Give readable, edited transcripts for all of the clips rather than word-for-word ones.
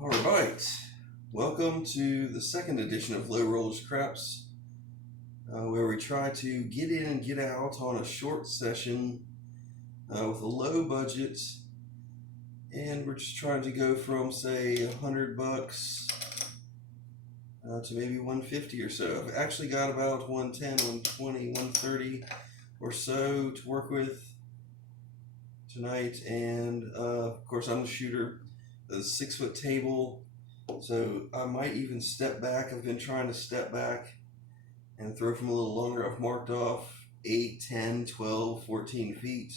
All right, welcome to the second edition of Low Rollers Craps, where we try to get in and get out on a short session with a low budget, and we're just trying to go from say $100 to maybe 150 or so. I've actually got about 110, 120, 130 or so to work with tonight, and of course I'm the shooter. The 6-foot table, so I might even step back. I've been trying to step back and throw from a little longer. I've marked off 8, 10, 12, 14 feet.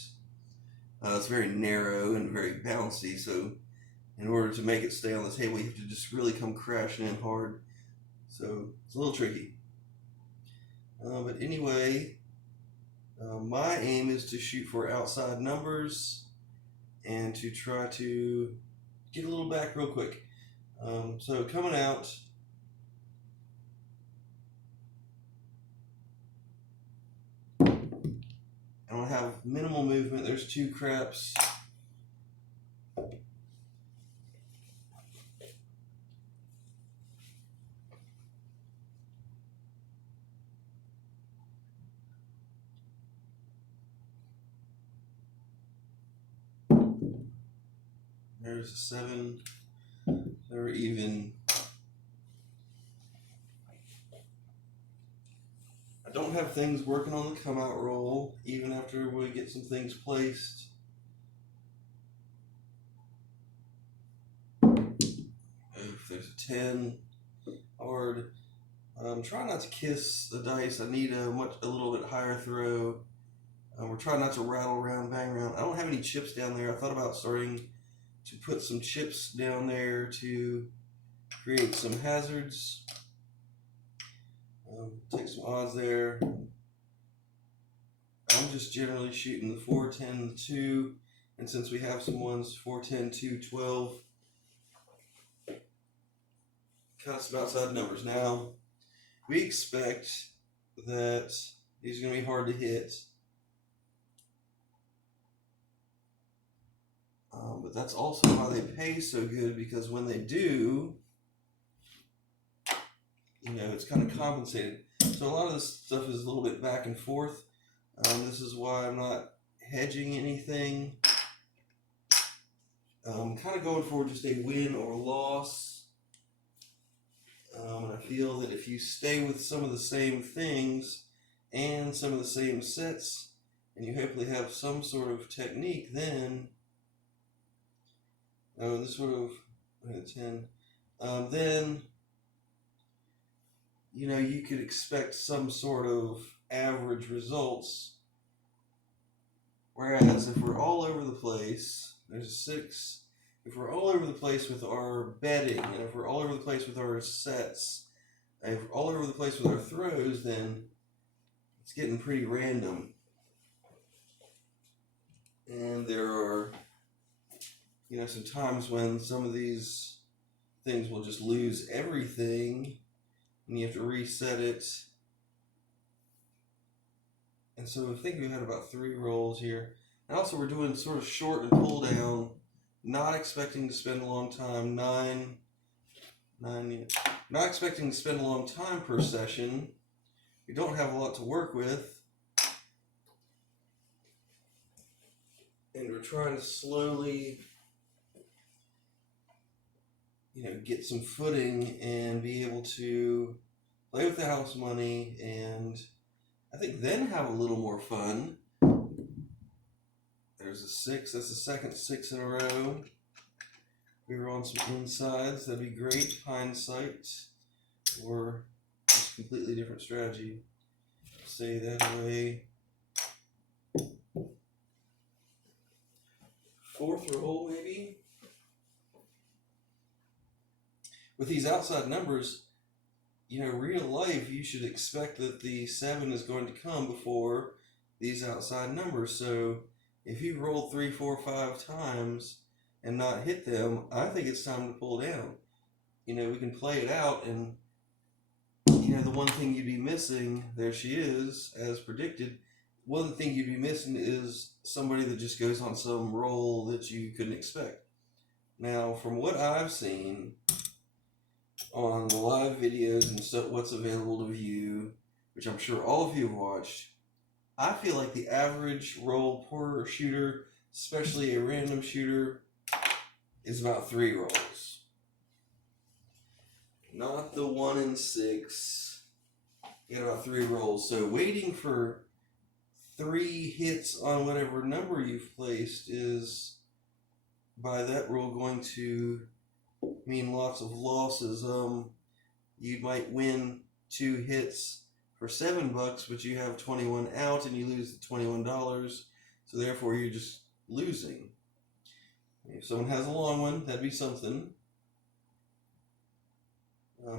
It's very narrow and very bouncy, so in order to make it stay on the table, you have to just really come crashing in hard. So it's a little tricky. But anyway, my aim is to shoot for outside numbers and to try to get a little back real quick. So coming out, I'm gonna have minimal movement. There's 2 craps. There's a 7. They're even. I don't have things working on the come out roll, even after we get some things placed. If there's a 10, hard. Try not to kiss the dice. I need a little bit higher throw. We're trying not to rattle around, bang around. I don't have any chips down there. I thought about starting to put some chips down there to create some hazards. Take some odds there. I'm just generally shooting the 4, 10, 2, and since we have some ones 4, 10, 2, 12, kind of some outside numbers. Now, we expect that these are going to be hard to hit. But that's also why they pay so good, because when they do, it's kind of compensated. So a lot of this stuff is a little bit back and forth. This is why I'm not hedging anything. I'm kind of going for just a win or loss. And I feel that if you stay with some of the same things and some of the same sets, and you hopefully have some sort of technique, then this sort of 10, then you could expect some sort of average results. Whereas if we're all over the place, there's a 6. If we're all over the place with our betting, and if we're all over the place with our sets, and if we're all over the place with our throws, then it's getting pretty random. And there are, some times when some of these things will just lose everything, and you have to reset it. And so I think we had about 3 rolls here. And also we're doing sort of short and pull down, not expecting to spend a long time. 9, not expecting to spend a long time per session. We don't have a lot to work with. And we're trying to slowly, get some footing and be able to play with the house money, and I think then have a little more fun. There's a 6. That's the second 6 in a row. We were on some insides. That'd be great. Hindsight, or just completely different strategy. Say that way. 4th roll, maybe. With these outside numbers, real life, you should expect that the 7 is going to come before these outside numbers. So if you roll 3, 4, 5 times and not hit them, I think it's time to pull down. We can play it out, and the one thing you'd be missing, there she is, as predicted, one thing you'd be missing is somebody that just goes on some roll that you couldn't expect. Now, from what I've seen on the live videos and stuff, what's available to view, which I'm sure all of you have watched, I feel like the average roll per shooter, especially a random shooter, is about 3 rolls. Not the 1 in 6. You get about 3 rolls. So waiting for 3 hits on whatever number you've placed is, by that rule, going to mean lots of losses. You might win 2 hits for $7, but you have 21 out and you lose the $21. So therefore, you're just losing. If someone has a long one, that'd be something.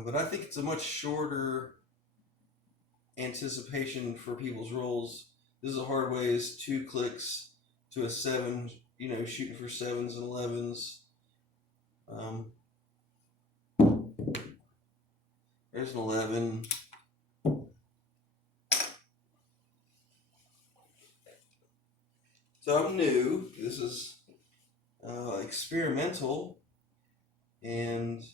But I think it's a much shorter anticipation for people's rolls. This is a hard way, is 2 clicks to a 7, shooting for 7s and 11s. There's an 11. So I'm new. This is experimental and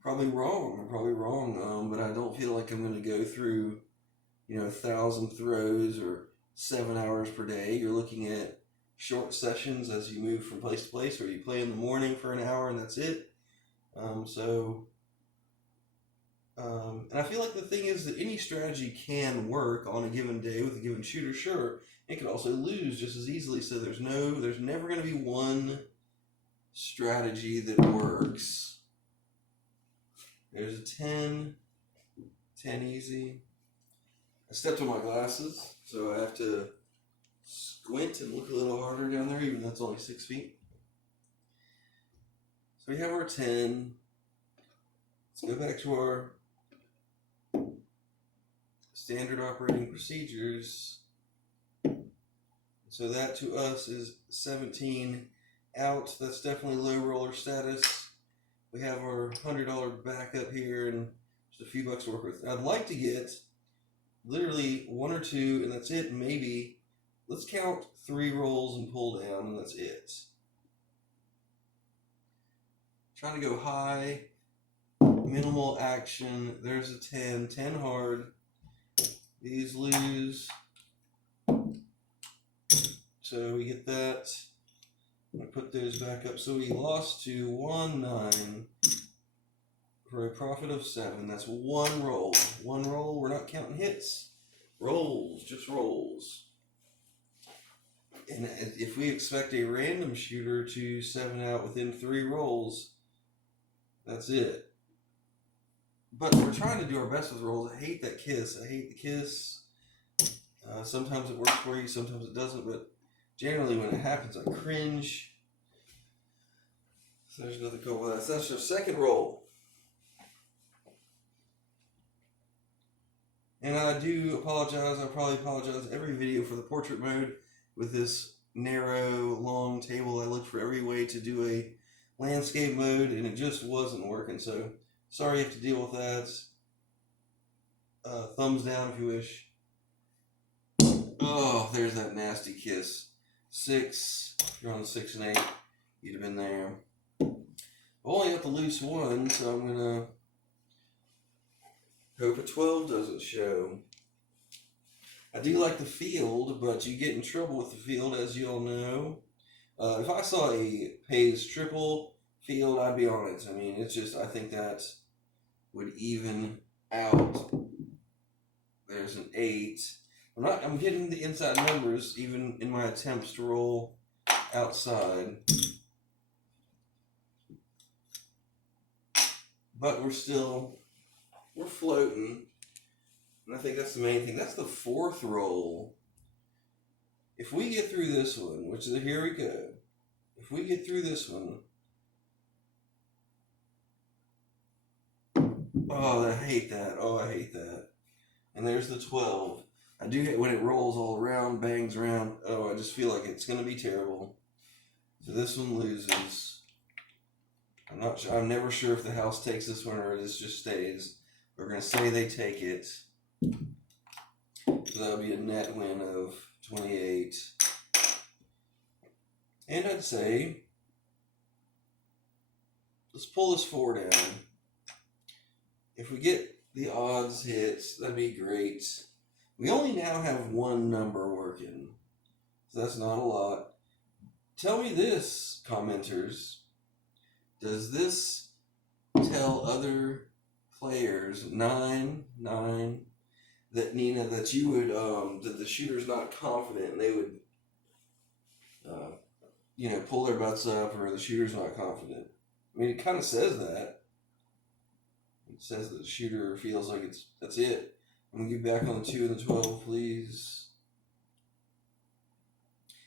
probably wrong. I'm probably wrong, but I don't feel like I'm going to go through 1,000 throws or 7 hours per day. You're looking at short sessions as you move from place to place, or you play in the morning for an hour and that's it. And I feel like the thing is that any strategy can work on a given day with a given shooter. Sure, it could also lose just as easily. So there's never going to be one strategy that works. There's a 10 easy. I stepped on my glasses, so I have to squint and look a little harder down there, even though it's only 6 feet. So we have our 10. Let's go back to our standard operating procedures. So that to us is 17 out. That's definitely low roller status. We have our $100 backup here and just a few bucks to work with. I'd like to get literally 1 or 2, and that's it. Maybe let's count 3 rolls and pull down, and that's it. Trying to go high, minimal action. There's a 10 hard. These lose. So we get that. I'm going to put those back up. So we lost to 1-9 for a profit of 7. That's 1 roll. 1 roll. We're not counting hits. Rolls. Just rolls. And if we expect a random shooter to 7 out within 3 rolls, that's it. But we're trying to do our best with rolls. I hate that kiss. I hate the kiss. Sometimes it works for you, sometimes it doesn't, but generally when it happens, I cringe. So there's nothing cool with that. So that's your second roll. And I do apologize. I probably apologize every video for the portrait mode with this narrow, long table. I looked for every way to do a landscape mode, and it just wasn't working. So sorry you have to deal with that. Thumbs down if you wish. Oh, there's that nasty kiss. 6. If you're on 6 and 8, you'd have been there. I've only got the loose 1, so I'm going to hope a 12 doesn't show. I do like the field, but you get in trouble with the field, as you all know. If I saw a pays triple field, I'd be on it. I mean, it's just, I think that would even out. There's an 8. I'm getting the inside numbers even in my attempts to roll outside. But we're floating. And I think that's the main thing. That's the 4th roll. If we get through this one, which is, here we go. If we get through this one. Oh, I hate that. Oh, I hate that. And there's the 12. I do hate when it rolls all around, bangs around. Oh, I just feel like it's going to be terrible. So this one loses. I'm not sure. I'm never sure if the house takes this one or this just stays. We're going to say they take it. So that would be a net win of 28. And I'd say, let's pull this 4 down. If we get the odds hits, that'd be great. We only now have one number working, so that's not a lot. Tell me this, commenters. Does this tell other players, 9, that Nina, that you would, that the shooter's not confident and they would, pull their butts up, or the shooter's not confident? I mean, it kind of says that. It says that the shooter feels like that's it. I'm going to get back on the 2 and the 12, please.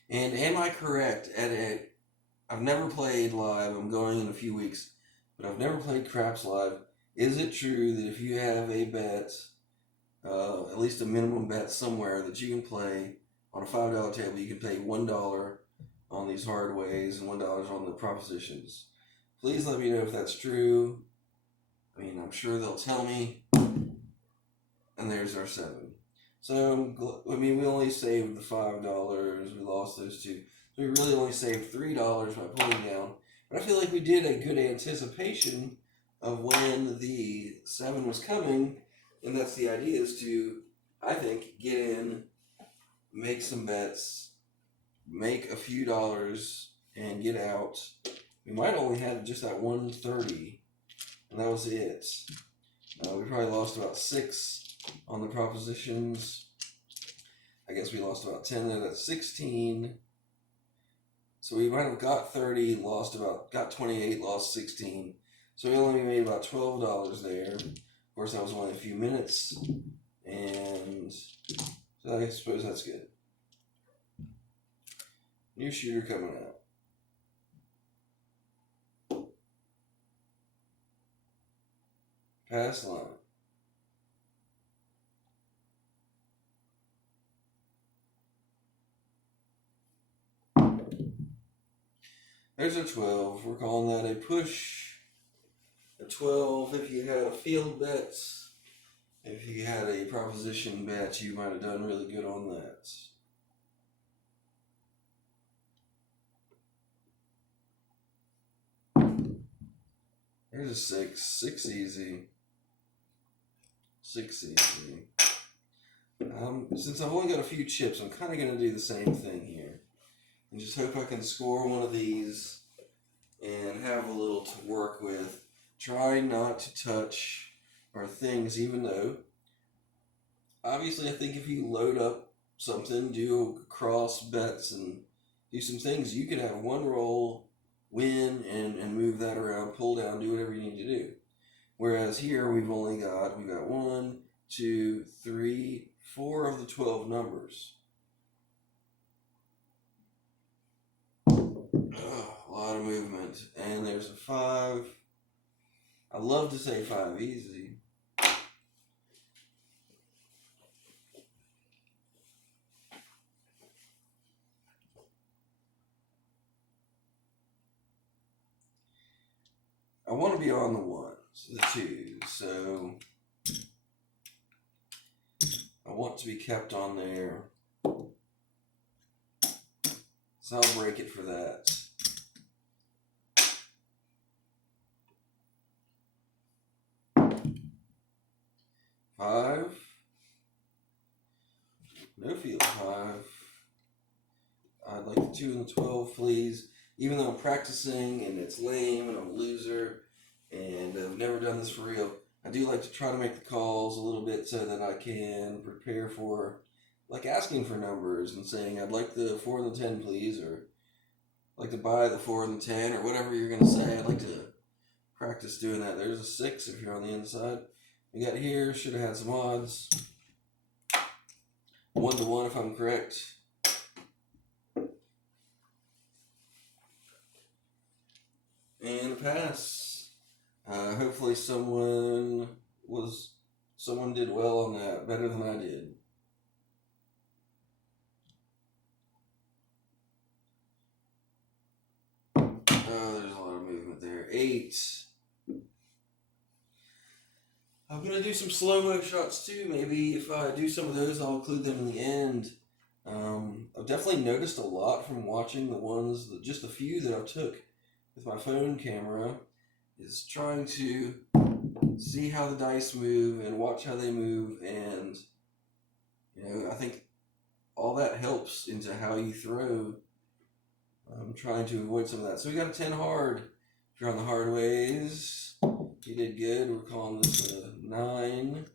And am I correct? I've never played live. I'm going in a few weeks, but I've never played craps live. Is it true that if you have a bet, at least a minimum bet somewhere that you can play on a $5 table, you can pay $1 on these hard ways and $1 on the propositions? Please let me know if that's true. I mean, I'm sure they'll tell me. And there's our 7. So, I mean, we only saved the $5. We lost those 2. So we really only saved $3 by pulling down. But I feel like we did a good anticipation of when the 7 was coming. And that's the idea, is to, I think, get in, make some bets, make a few dollars, and get out. We might only have just that 130, and that was it. We probably lost about 6 on the propositions. I guess we lost about 10 there. That's 16. So we might have got 30, got 28, lost 16. So we only made about $12 there. Of course, that was only a few minutes. And so I suppose that's good. New shooter coming out. Pass line. There's a 12. We're calling that a push. A 12 if you had a field bet. If you had a proposition bet, you might have done really good on that. There's a 6. 6 easy. 6 easy. Since I've only got a few chips, I'm kind of going to do the same thing here. And just hope I can score one of these and have a little to work with. Try not to touch our things, even though, obviously, I think if you load up something, do cross bets and do some things, you could have one roll, win, and move that around, pull down, do whatever you need to do. Whereas here, we've got 1, 2, 3, 4 of the 12 numbers. A lot of movement. And there's a 5. I love to say 5 easy. I want to be on the 1s, the 2s, so I want to be kept on there. So I'll break it for that. 5. No field 5. I'd like the 2 and the 12, please. Even though I'm practicing and it's lame and I'm a loser and I've never done this for real, I do like to try to make the calls a little bit so that I can prepare for, like, asking for numbers and saying, I'd like the 4 and the 10, please, or I'd like to buy the 4 and the 10, or whatever you're going to say. I'd like to practice doing that. There's a 6 if you're on the inside. We got here, should have had some odds. 1 to 1 if I'm correct. And a pass. Hopefully someone did well on that, better than I did. There's a lot of movement there. 8. I'm going to do some slow-mo shots too. Maybe if I do some of those, I'll include them in the end. I've definitely noticed a lot from watching the ones, just a few that I took with my phone camera, is trying to see how the dice move and watch how they move. And, I think all that helps into how you throw. I'm trying to avoid some of that. So we got a 10 hard. If you're on the hard ways, you did good. We're calling this a 9.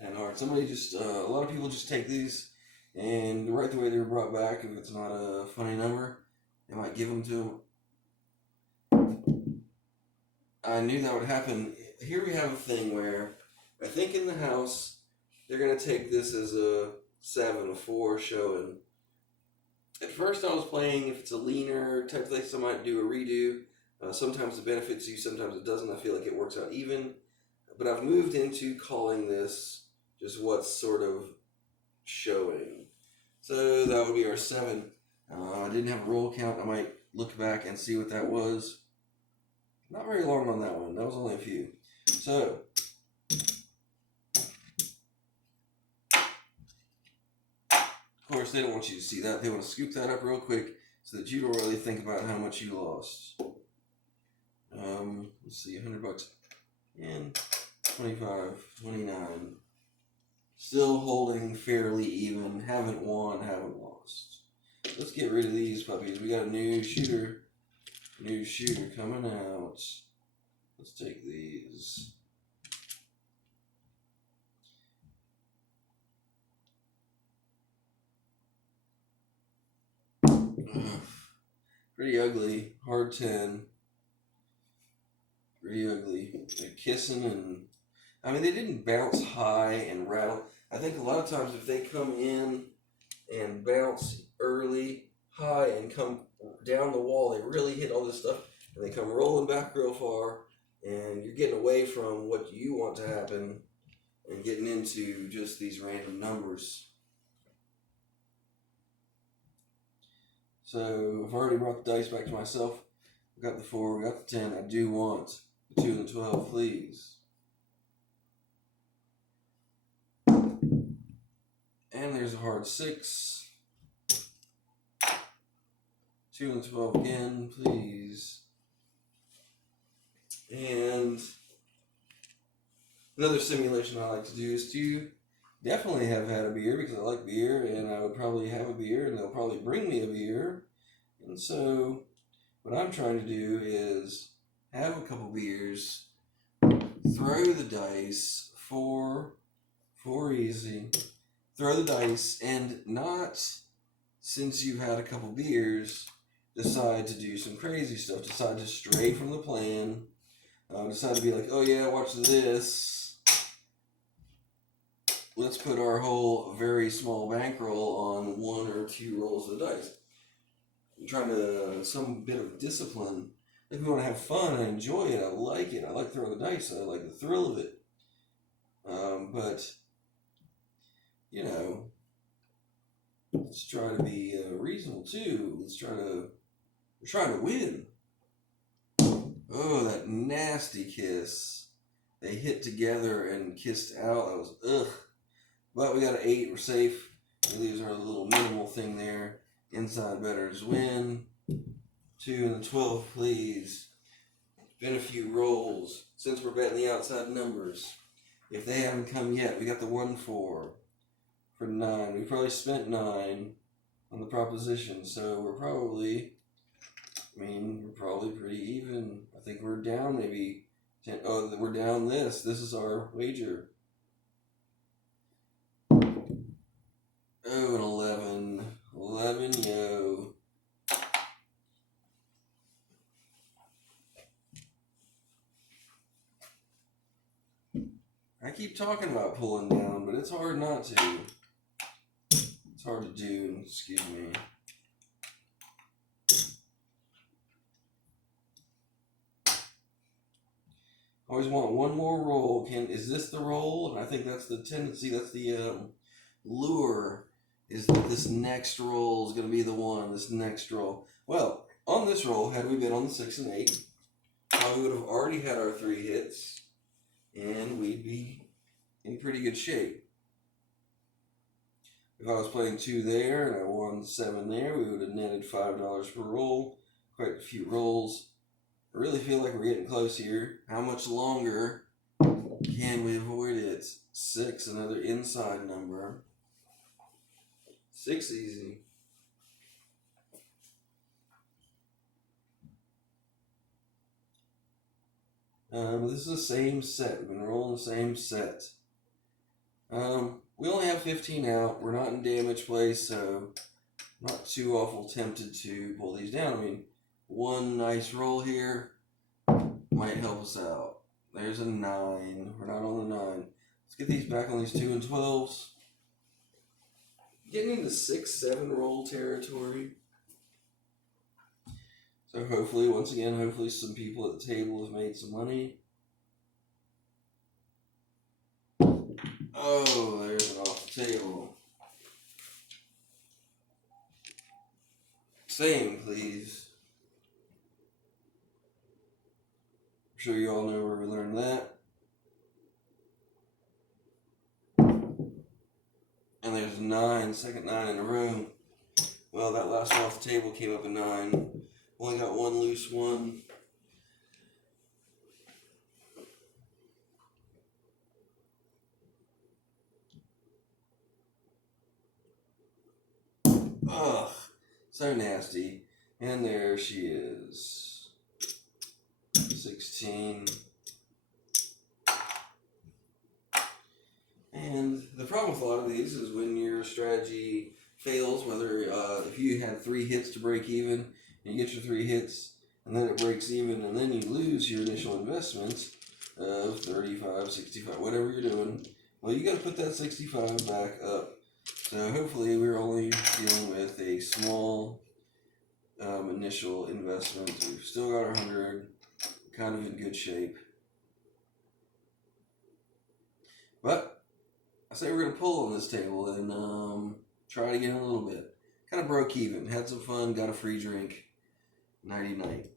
And hard. Somebody just, a lot of people just take these and right the way they were brought back. If it's not a funny number, they might give them to them. I knew that would happen. Here we have a thing where I think in the house they're going to take this as a 7, a 4 showing. At first I was playing if it's a leaner type thing, so I might do a redo. Sometimes it benefits you, sometimes it doesn't. I feel like it works out even. But I've moved into calling this just what's sort of showing. So that would be our 7. I didn't have a roll count. I might look back and see what that was. Not very long on that one. That was only a few. So, of course, they don't want you to see that. They want to scoop that up real quick so that you don't really think about how much you lost. Let's see, $100 and 25, 29. Still holding fairly even. Haven't won, haven't lost. Let's get rid of these puppies. We got a new shooter. New shooter coming out. Let's take these. Pretty ugly. Hard 10. Pretty ugly. They're kissing and... I mean, they didn't bounce high and rattle. I think a lot of times if they come in and bounce early, high, and come down the wall, they really hit all this stuff, and they come rolling back real far, and you're getting away from what you want to happen and getting into just these random numbers. So I've already brought the dice back to myself. We got the 4, we got the 10. I do want the 2 and the 12, please. And there's a hard 6. 2 and 12 again, please. And another simulation I like to do is to definitely have had a beer because I like beer, and I would probably have a beer, and they'll probably bring me a beer. And so what I'm trying to do is have a couple beers, throw the dice, 4 easy, throw the dice, and not, since you've had a couple beers, decide to do some crazy stuff, decide to stray from the plan, decide to be like, oh yeah, watch this. Let's put our whole very small bankroll on 1 or 2 rolls of the dice. I'm trying to, some bit of discipline. If we want to have fun, I enjoy it, I like it. I like throwing the dice, I like the thrill of it. But, let's try to be reasonable too. We're trying to win. Oh, that nasty kiss. They hit together and kissed out. That was ugh. But we got an 8. We're safe. We leaves our little minimal thing there. Inside bettors win. 2 and the 12, please. Been a few rolls since we're betting the outside numbers. If they haven't come yet, we got the 1-4 for 9. We probably spent 9 on the proposition, so we're probably pretty even. I think we're down maybe 10. Oh, we're down this. This is our wager. Oh, an 11. 11, yo. I keep talking about pulling down, but it's hard not to. It's hard to do, excuse me. Always want one more roll. Is this the roll? And I think that's the tendency, that's the lure, is that this next roll is going to be the one. This next roll. Well, on this roll, had we been on the 6 and 8, we would have already had our 3 hits, and we'd be in pretty good shape. If I was playing 2 there and I won 7 there, we would have netted $5 per roll. Quite a few rolls. I really feel like we're getting close here. How much longer can we avoid it? 6, another inside number. 6 easy. This is the same set. We've been rolling the same set. We only have 15 out. We're not in damage play, so I'm not too awful tempted to pull these down. I mean, one nice roll here might help us out. There's a 9. We're not on the 9. Let's get these back on these 2 and 12s. Getting into 6, 7 roll territory. So hopefully some people at the table have made some money. Oh, there's it off the table. Same, please. I'm sure you all know where we learned that. And there's 9, second 9 in a row. Well, that last one off the table came up a 9. Only got one loose one. Ugh, so nasty. And there she is. 16. And the problem with a lot of these is when your strategy fails, whether if you had 3 hits to break even, and you get your 3 hits, and then it breaks even, and then you lose your initial investment of 35, 65, whatever you're doing, well, you got to put that 65 back up. So hopefully we're only dealing with a small initial investment. We've still got our 100, kind of in good shape. But I say we're going to pull on this table and try it again a little bit. Kind of broke even. Had some fun, got a free drink. Nighty night.